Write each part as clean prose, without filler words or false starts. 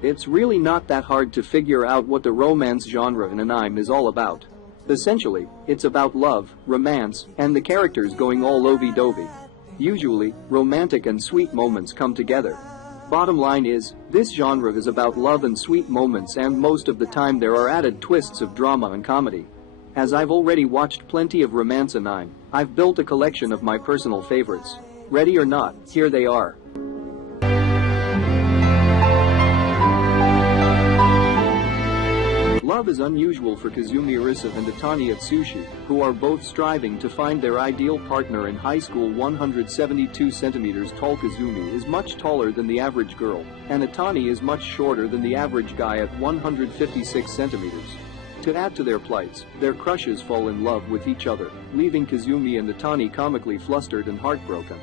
It's really not that hard to figure out what the romance genre in anime is all about. Essentially, it's about love, romance, and the characters going all lovey-dovey. Usually, romantic and sweet moments come together. Bottom line is, this genre is about love and sweet moments, and most of the time there are added twists of drama and comedy. As I've already watched plenty of romance anime, I've built a collection of my personal favorites. Ready or not, here they are. Love is unusual for Kazumi Arisa and Atani Atsushi, who are both striving to find their ideal partner in high school. 172 centimeters tall Kazumi is much taller than the average girl, and Atani is much shorter than the average guy at 156 centimeters. To add to their plights, their crushes fall in love with each other, leaving Kazumi and Atani comically flustered and heartbroken.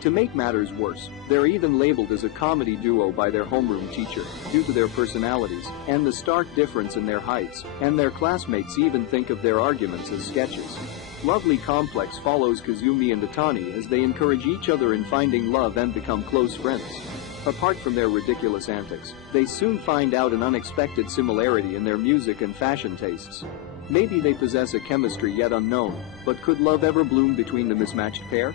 To make matters worse, they're even labeled as a comedy duo by their homeroom teacher, due to their personalities, and the stark difference in their heights, and their classmates even think of their arguments as sketches. Lovely Complex follows Kazumi and Atani as they encourage each other in finding love and become close friends. Apart from their ridiculous antics, they soon find out an unexpected similarity in their music and fashion tastes. Maybe they possess a chemistry yet unknown, but could love ever bloom between the mismatched pair?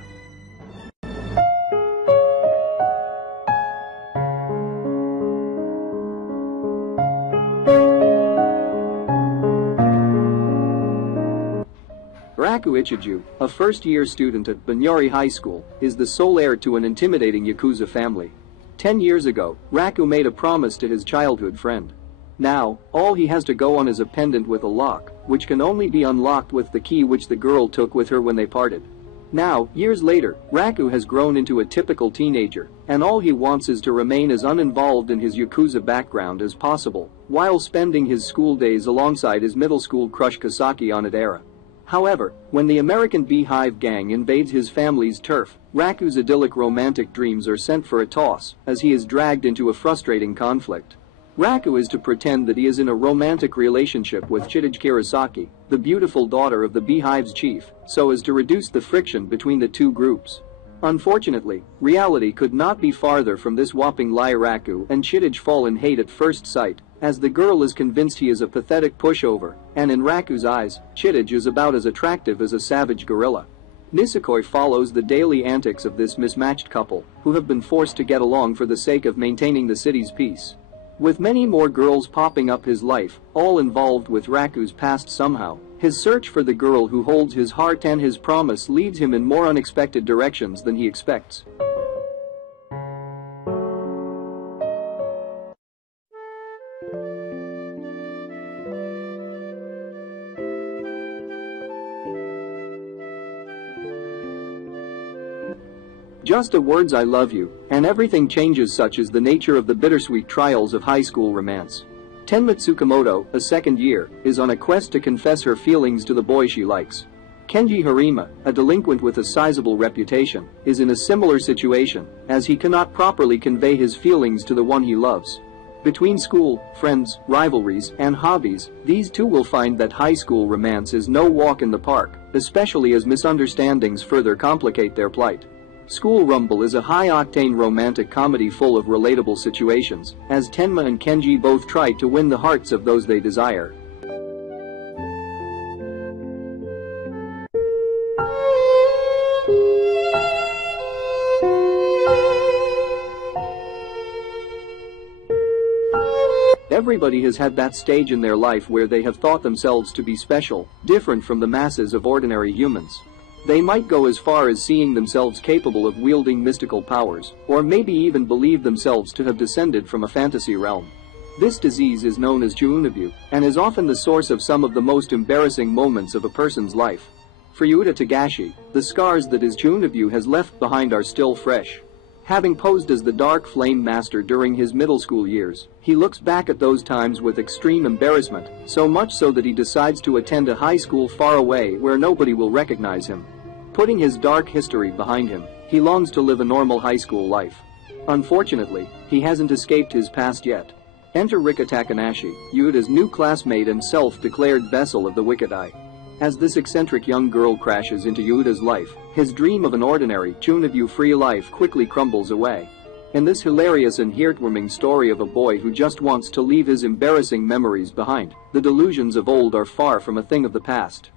Raku Ichiju, a first-year student at Banyari High School, is the sole heir to an intimidating Yakuza family. 10 years ago, Raku made a promise to his childhood friend. Now, all he has to go on is a pendant with a lock, which can only be unlocked with the key which the girl took with her when they parted. Now, years later, Raku has grown into a typical teenager, and all he wants is to remain as uninvolved in his Yakuza background as possible, while spending his school days alongside his middle school crush Kasaki on Adara. However, when the American Beehive gang invades his family's turf, Raku's idyllic romantic dreams are sent for a toss, as he is dragged into a frustrating conflict. Raku is to pretend that he is in a romantic relationship with Chidage Kirasaki, the beautiful daughter of the Beehive's chief, so as to reduce the friction between the two groups. Unfortunately, reality could not be farther from this whopping lie. Raku and Chidage fall in hate at first sight, as the girl is convinced he is a pathetic pushover, and in Raku's eyes, Chidage is about as attractive as a savage gorilla. Nisakoi follows the daily antics of this mismatched couple, who have been forced to get along for the sake of maintaining the city's peace. With many more girls popping up his life, all involved with Raku's past somehow, his search for the girl who holds his heart and his promise leads him in more unexpected directions than he expects. Just a words I love you, and everything changes. Such is the nature of the bittersweet trials of high school romance. Tenma Tsukamoto, a second year, is on a quest to confess her feelings to the boy she likes. Kenji Harima, a delinquent with a sizable reputation, is in a similar situation, as he cannot properly convey his feelings to the one he loves. Between school, friends, rivalries, and hobbies, these two will find that high school romance is no walk in the park, especially as misunderstandings further complicate their plight. School Rumble is a high-octane romantic comedy full of relatable situations, as Tenma and Kenji both try to win the hearts of those they desire. Everybody has had that stage in their life where they have thought themselves to be special, different from the masses of ordinary humans. They might go as far as seeing themselves capable of wielding mystical powers, or maybe even believe themselves to have descended from a fantasy realm. This disease is known as Juunabu, and is often the source of some of the most embarrassing moments of a person's life. For Yuta Tagashi, the scars that his Juunabu has left behind are still fresh. Having posed as the Dark Flame Master during his middle school years, he looks back at those times with extreme embarrassment, so much so that he decides to attend a high school far away where nobody will recognize him. Putting his dark history behind him, he longs to live a normal high school life. Unfortunately, he hasn't escaped his past yet. Enter Rika Takanashi, Yuda's new classmate and self-declared vessel of the Wicked Eye. As this eccentric young girl crashes into Yuda's life, his dream of an ordinary, free life quickly crumbles away. In this hilarious and heartwarming story of a boy who just wants to leave his embarrassing memories behind, the delusions of old are far from a thing of the past.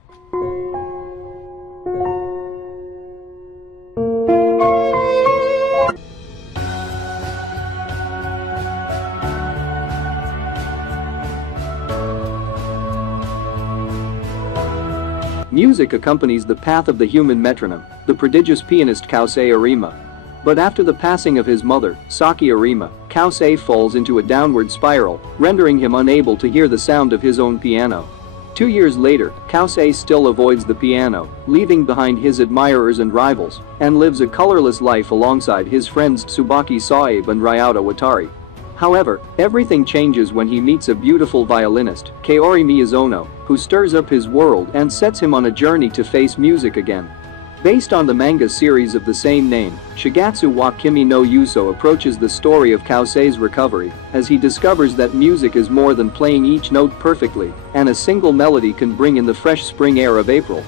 Music accompanies the path of the human metronome, the prodigious pianist Kousei Arima. But after the passing of his mother, Saki Arima, Kousei falls into a downward spiral, rendering him unable to hear the sound of his own piano. 2 years later, Kousei still avoids the piano, leaving behind his admirers and rivals, and lives a colorless life alongside his friends Tsubaki Saeb and Ryota Watari. However, everything changes when he meets a beautiful violinist, Kaori Miyazono, who stirs up his world and sets him on a journey to face music again. Based on the manga series of the same name, Shigatsu wa Kimi no Yuso approaches the story of Kousei's recovery, as he discovers that music is more than playing each note perfectly, and a single melody can bring in the fresh spring air of April.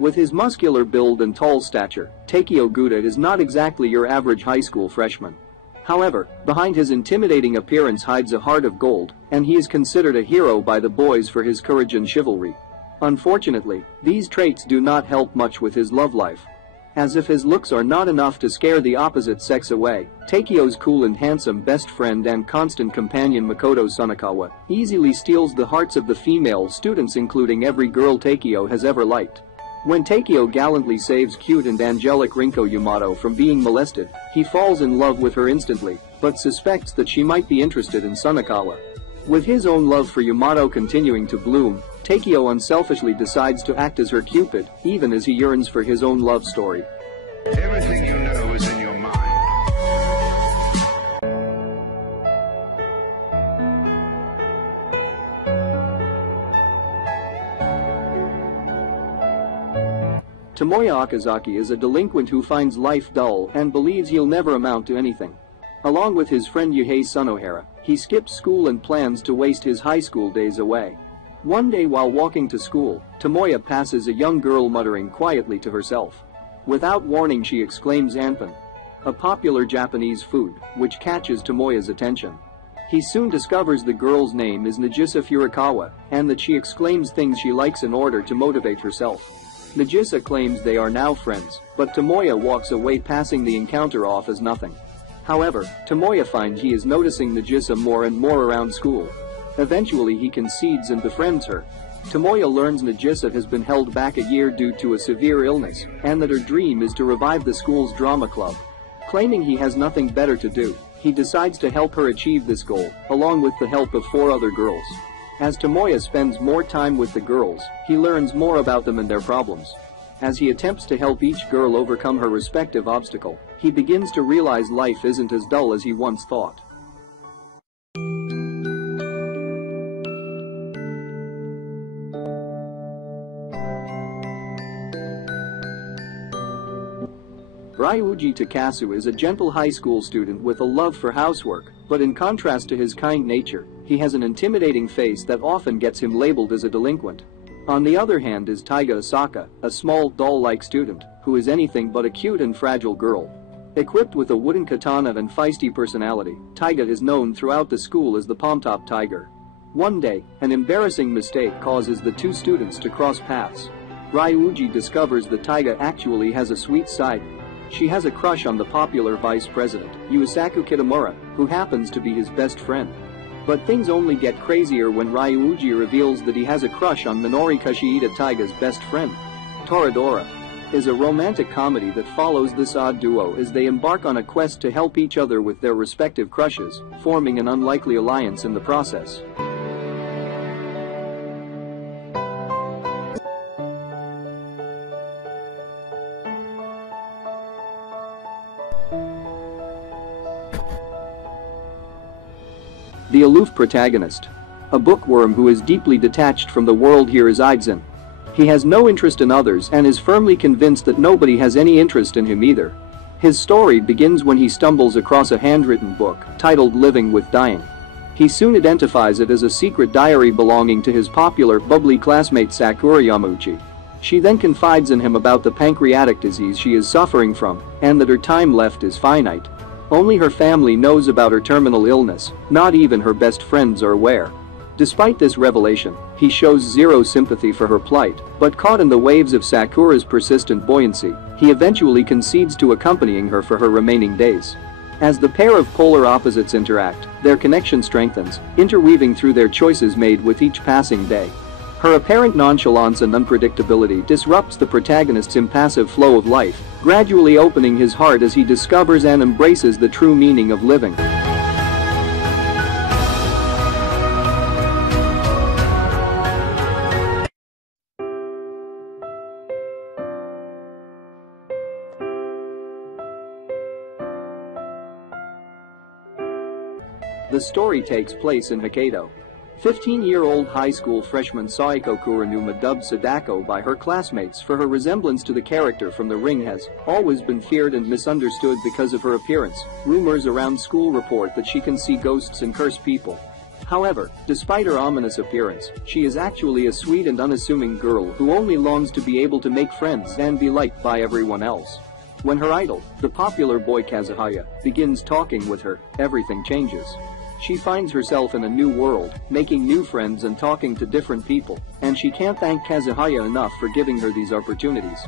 With his muscular build and tall stature, Takeo Guda is not exactly your average high school freshman. However, behind his intimidating appearance hides a heart of gold, and he is considered a hero by the boys for his courage and chivalry. Unfortunately, these traits do not help much with his love life. As if his looks are not enough to scare the opposite sex away, Takeo's cool and handsome best friend and constant companion Makoto Sunakawa easily steals the hearts of the female students, including every girl Takeo has ever liked. When Takeo gallantly saves cute and angelic Rinko Yamato from being molested, he falls in love with her instantly, but suspects that she might be interested in Sunakawa. With his own love for Yamato continuing to bloom, Takeo unselfishly decides to act as her Cupid, even as he yearns for his own love story. Everything you know is in your mind. Tamoya Okazaki is a delinquent who finds life dull and believes he'll never amount to anything. Along with his friend Yuhei Sunohara, he skips school and plans to waste his high school days away. One day while walking to school, Tamoya passes a young girl muttering quietly to herself. Without warning, she exclaims "Anpan," a popular Japanese food, which catches Tamoya's attention. He soon discovers the girl's name is Nagisa Furukawa, and that she exclaims things she likes in order to motivate herself. Nagisa claims they are now friends, but Tamoya walks away, passing the encounter off as nothing. However, Tamoya finds he is noticing Nagisa more and more around school. Eventually he concedes and befriends her. Tamoya learns Nagisa has been held back a year due to a severe illness, and that her dream is to revive the school's drama club. Claiming he has nothing better to do, he decides to help her achieve this goal, along with the help of 4 other girls. As Tamoya spends more time with the girls, he learns more about them and their problems. As he attempts to help each girl overcome her respective obstacle, he begins to realize life isn't as dull as he once thought. Ryuji Takasu is a gentle high school student with a love for housework, but in contrast to his kind nature, he has an intimidating face that often gets him labeled as a delinquent. On the other hand is Taiga Asaka, a small, doll-like student, who is anything but a cute and fragile girl. Equipped with a wooden katana and feisty personality, Taiga is known throughout the school as the Palm-Top Tiger. One day, an embarrassing mistake causes the 2 students to cross paths. Ryuji discovers that Taiga actually has a sweet side. She has a crush on the popular vice president, Yusaku Kitamura, who happens to be his best friend. But things only get crazier when Ryuji reveals that he has a crush on Minori Kashiida, Taiga's best friend. Toradora is a romantic comedy that follows this odd duo as they embark on a quest to help each other with their respective crushes, forming an unlikely alliance in the process. The aloof protagonist. A bookworm who is deeply detached from the world he resides in. He has no interest in others and is firmly convinced that nobody has any interest in him either. His story begins when he stumbles across a handwritten book titled Living with Dying. He soon identifies it as a secret diary belonging to his popular, bubbly classmate Sakura Yamauchi. She then confides in him about the pancreatic disease she is suffering from and that her time left is finite. Only her family knows about her terminal illness, not even her best friends are aware. Despite this revelation, he shows zero sympathy for her plight, but caught in the waves of Sakura's persistent buoyancy, he eventually concedes to accompanying her for her remaining days. As the pair of polar opposites interact, their connection strengthens, interweaving through their choices made with each passing day. Her apparent nonchalance and unpredictability disrupts the protagonist's impassive flow of life, gradually opening his heart as he discovers and embraces the true meaning of living. The story takes place in Hokkaido. 15-year-old high school freshman Saeko Kuranuma, dubbed Sadako by her classmates for her resemblance to the character from The Ring, has always been feared and misunderstood because of her appearance. Rumors around school report that she can see ghosts and curse people. However, despite her ominous appearance, she is actually a sweet and unassuming girl who only longs to be able to make friends and be liked by everyone else. When her idol, the popular boy Kazuhaya, begins talking with her, everything changes. She finds herself in a new world, making new friends and talking to different people, and she can't thank Kazuhaya enough for giving her these opportunities.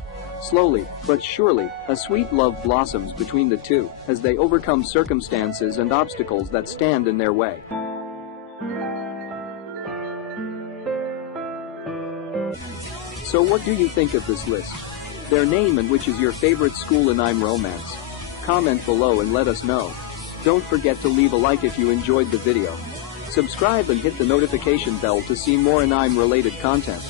Slowly, but surely, a sweet love blossoms between the two as they overcome circumstances and obstacles that stand in their way. So what do you think of this list? Their name and which is your favorite school anime romance? Comment below and let us know. Don't forget to leave a like if you enjoyed the video. Subscribe and hit the notification bell to see more anime related content.